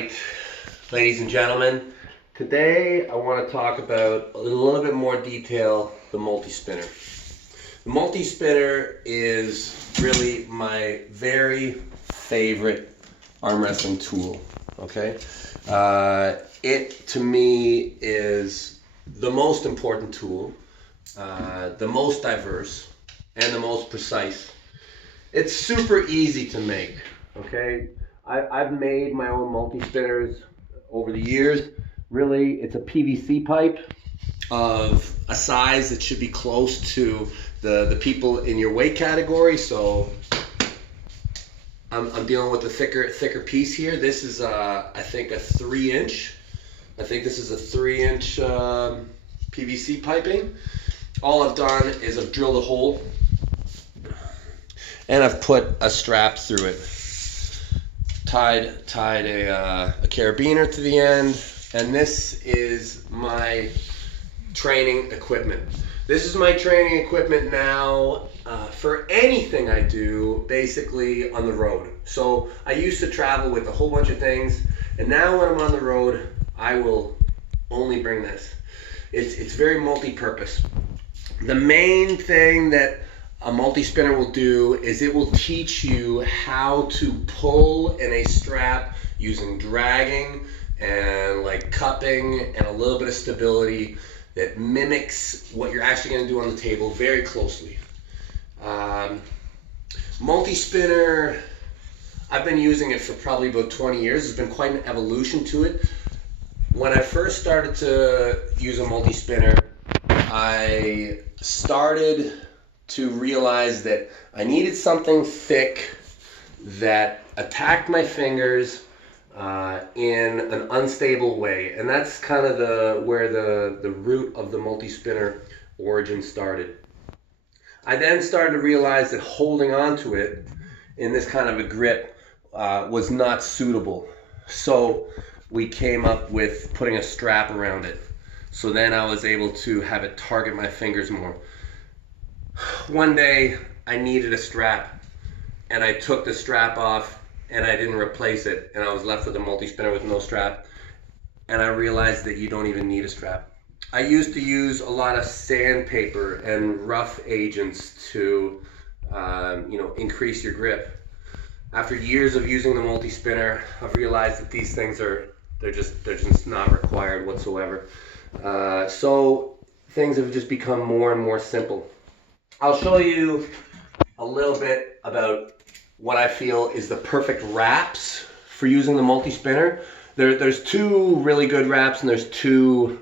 right, ladies and gentlemen, today I want to talk about a little bit more detail the multi-spinner. The multi-spinner is really my very favorite arm wrestling tool, okay? It, to me, is the most important tool, the most diverse, and the most precise. It's super easy to make, okay? I've made my own multi-spinners over the years. Really, it's a PVC pipe of a size that should be close to the people in your weight category. So I'm dealing with a thicker piece here. This is I think a 3-inch. I think this is a 3-inch PVC piping. All I've done is I've drilled a hole and I've put a strap through it. Tied a carabiner to the end, and this is my training equipment. This is my training equipment now for anything I do, basically on the road. So I used to travel with a whole bunch of things, and now when I'm on the road, I will only bring this. It's very multi-purpose. The main thing that a multi-spinner will do is it will teach you how to pull in a strap using dragging and like cupping and a little bit of stability that mimics what you're actually going to do on the table very closely. Multi-spinner, I've been using it for probably about 20 years. There's been quite an evolution to it. When I first started to use a multi-spinner, I started to realize that I needed something thick that attacked my fingers in an unstable way, and that's kind of where the root of the multi-spinner origin started. I then started to realize that holding on to it in this kind of a grip was not suitable, so we came up with putting a strap around it. So then I was able to have it target my fingers more. One day I needed a strap and I took the strap off and I didn't replace it, and I was left with a multi-spinner with no strap, and I realized that you don't even need a strap. I used to use a lot of sandpaper and rough agents to increase your grip. After years of using the multi-spinner, I've realized that these things they're just not required whatsoever. So things have just become more and more simple. I'll show you a little bit about what I feel is the perfect wraps for using the multi-spinner. There's two really good wraps and there's two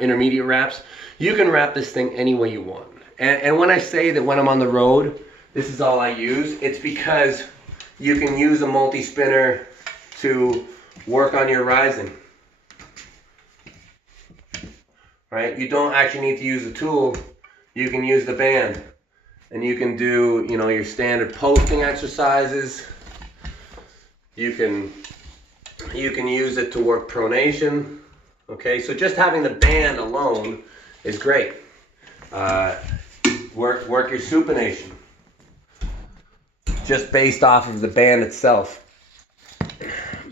intermediate wraps. You can wrap this thing any way you want. And when I say that when I'm on the road, this is all I use, it's because you can use a multi-spinner to work on your rising. Right? You don't actually need to use the tool. You can use the band. And you can do, your standard posting exercises. You can use it to work pronation. Okay, so just having the band alone is great. Work your supination, just based off of the band itself.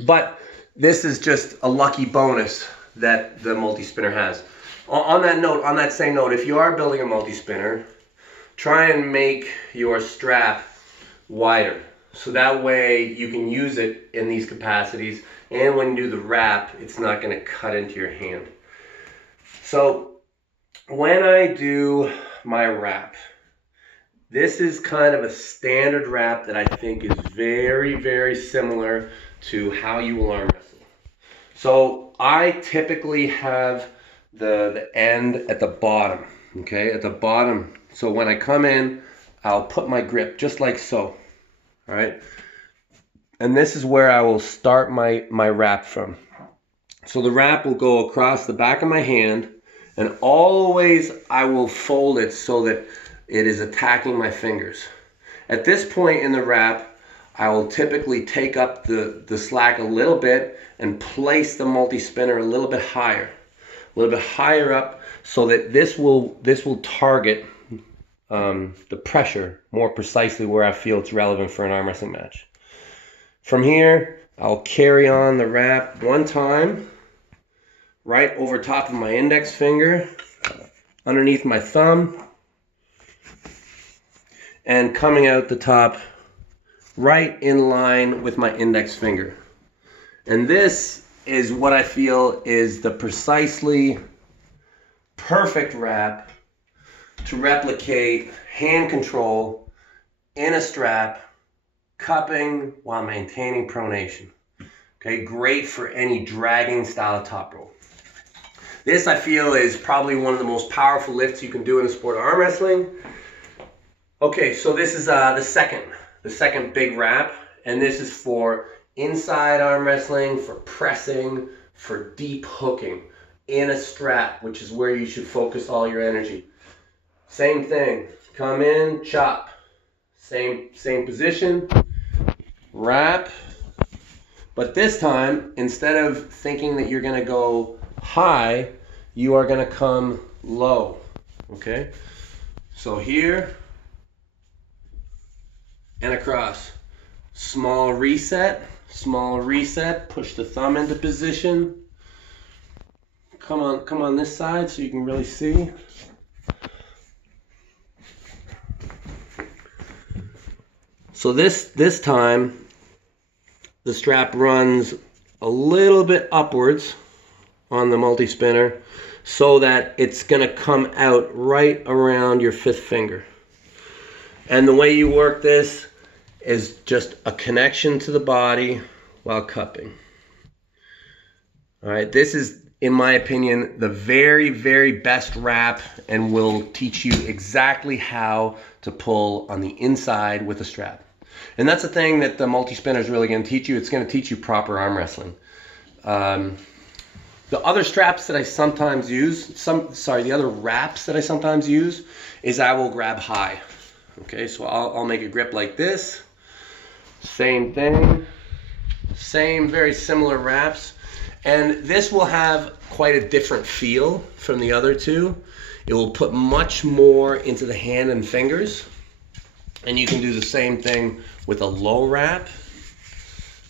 But this is just a lucky bonus that the multi-spinner has. On that same note, if you are building a multi-spinner, try and make your strap wider, so that way you can use it in these capacities, and when you do the wrap, it's not going to cut into your hand. So when I do my wrap, this is kind of a standard wrap that I think is very, very similar to how you will arm wrestle. So I typically have the end at the bottom, okay, at the bottom. So when I come in, I'll put my grip just like so, all right? And this is where I will start my wrap from. So the wrap will go across the back of my hand, and always I will fold it so that it is attacking my fingers. At this point in the wrap, I will typically take up the slack a little bit and place the multi-spinner a little bit higher up, so that this will target the pressure more precisely where I feel it's relevant for an arm wrestling match. From here, I'll carry on the wrap one time, right over top of my index finger, underneath my thumb, and coming out the top right in line with my index finger. And this is what I feel is the precisely perfect wrap to replicate hand control in a strap, cupping while maintaining pronation. Okay, great for any dragging style of top roll. This, I feel, is probably one of the most powerful lifts you can do in the sport of arm wrestling. Okay, so this is the second big wrap, and this is for inside arm wrestling, for pressing, for deep hooking in a strap, which is where you should focus all your energy. Same thing, come in, chop, same position, wrap, but this time, instead of thinking that you're gonna go high, you are gonna come low, okay? So here and across. Small reset, push the thumb into position. Come on this side so you can really see. So this time, the strap runs a little bit upwards on the multi-spinner so that it's gonna come out right around your fifth finger. And the way you work this is just a connection to the body while cupping. All right, this is, in my opinion, the very, very best wrap and will teach you exactly how to pull on the inside with a strap. And that's the thing that the multi-spinner is really going to teach you. It's going to teach you proper arm wrestling. The other straps that I sometimes use, the other wraps that I sometimes use is I will grab high. Okay, so I'll make a grip like this. Same thing. Same, very similar wraps. And this will have quite a different feel from the other two. It will put much more into the hand and fingers. And you can do the same thing with a low wrap,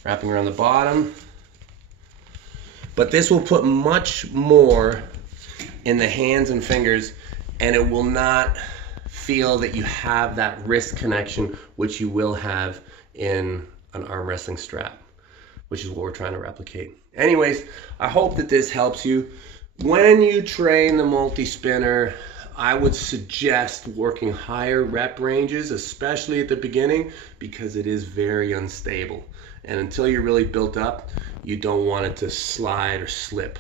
wrapping around the bottom. But this will put much more in the hands and fingers, and it will not feel that you have that wrist connection, which you will have in an arm wrestling strap, which is what we're trying to replicate. Anyways, I hope that this helps you. When you train the multi-spinner, I would suggest working higher rep ranges, especially at the beginning, because it is very unstable. And until you're really built up, you don't want it to slide or slip.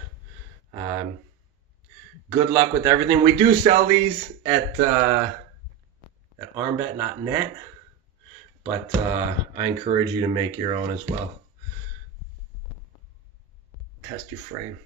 Good luck with everything. We do sell these at armbet.net, but I encourage you to make your own as well. Test your frame.